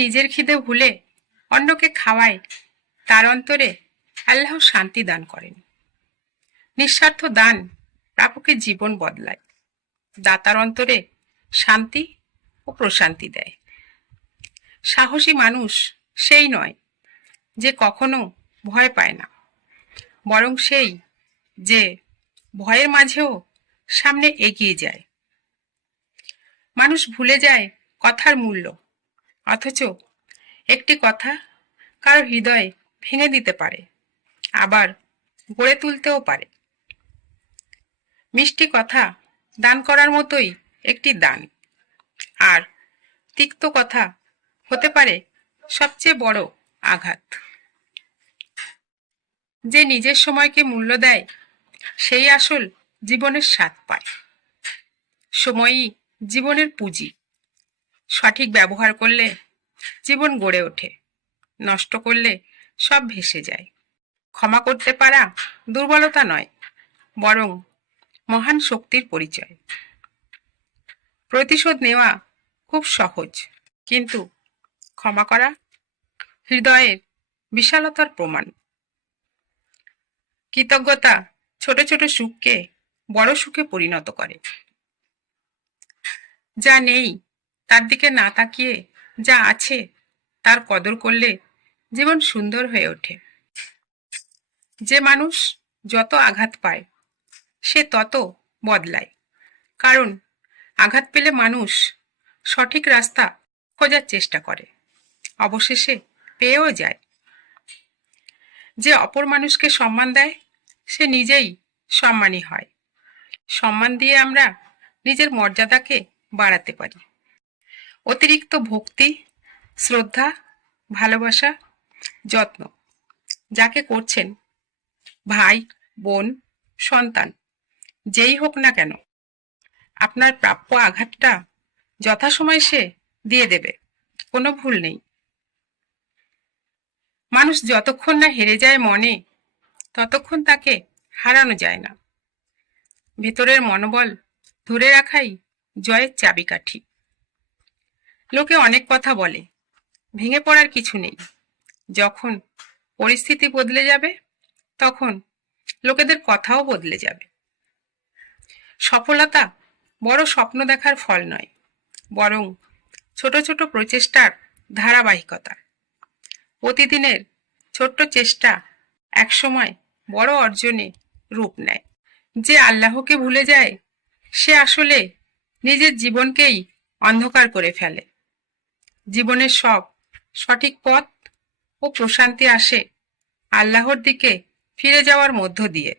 নিজের খিদে ভুলে অন্যকে খাওয়ায় তার অন্তরে আল্লাহ শান্তি দান করেন। নিঃস্বার্থ দান প্রাপকের জীবন বদলায়, দাতার অন্তরে শান্তি ও প্রশান্তি দেয়। সাহসী মানুষ সেই নয় যে কখনো ভয় পায় না, বরং সেই যে ভয়ের মাঝেও সামনে এগিয়ে যায়। মানুষ ভুলে যায় কথার মূল্য, অথচ একটি কথা কারো হৃদয়ে ভেঙে দিতে পারে, আবার গড়ে তুলতেও পারে। মিষ্টি কথা দান করার মতোই একটি দান, আর তিক্ত কথা হতে পারে সবচেয়ে বড় আঘাত। যে নিজের সময়কে মূল্য দেয় সেই আসল জীবনের স্বাদ পায়। সময়ই জীবনের পুঁজি। সঠিক ব্যবহার করলে জীবন গড়ে ওঠে, নষ্ট করলে সব ভেসে যায়। ক্ষমা করতে পারা দুর্বলতা নয়, বরং মহান শক্তির পরিচয়। প্রতিশোধ নেওয়া খুব সহজ, কিন্তু ক্ষমা করা হৃদয়ের বিশালতার প্রমাণ। কৃতজ্ঞতা ছোট ছোট সুখকে বড় সুখে পরিণত করে। যা নেই তার দিকে না তাকিয়ে যা আছে তার কদর করলে জীবন সুন্দর হয়ে ওঠে। যে মানুষ যত আঘাত পায় সে তত বদলায়, কারণ আঘাত পেলে মানুষ সঠিক রাস্তা খোঁজার চেষ্টা করে, অবশেষে পেয়েও যায়। যে অপর মানুষকে সম্মান দেয় সে নিজেই সম্মানী হয়। সম্মান দিয়ে আমরা নিজের মর্যাদাকে বাড়াতে পারি। অতিরিক্ত ভক্তি, শ্রদ্ধা, ভালোবাসা, যত্ন যাকে করছেন, ভাই, বোন, সন্তান, যেই হোক না কেন, আপনার প্রাপ্য আঘাতটা যথাসময়ে সে দিয়ে দেবে, কোনো ভুল নেই। মানুষ যতক্ষণ না হেরে যায় মনে, ততক্ষণ তাকে হারানো যায় না। ভেতরের মনোবল ধরে রাখাই জয়ের চাবিকাঠি। লোকে অনেক কথা বলে, ভেঙে পড়ার কিছু নেই। যখন পরিস্থিতি বদলে যাবে তখন লোকেদের কথাও বদলে যাবে। সফলতা বড় স্বপ্ন দেখার ফল নয়, বরং ছোট ছোট প্রচেষ্টার ধারাবাহিকতা। প্রতিদিনের ছোট্ট চেষ্টা একসময় বড় অর্জনে রূপ নেয়। যে আল্লাহকে ভুলে যায় সে আসলে নিজের জীবনকেই অন্ধকার করে ফেলে। জীবনের সব সঠিক পথ ও প্রশান্তি আসে আল্লাহর দিকে ফিরে যাওয়ার মধ্য দিয়ে।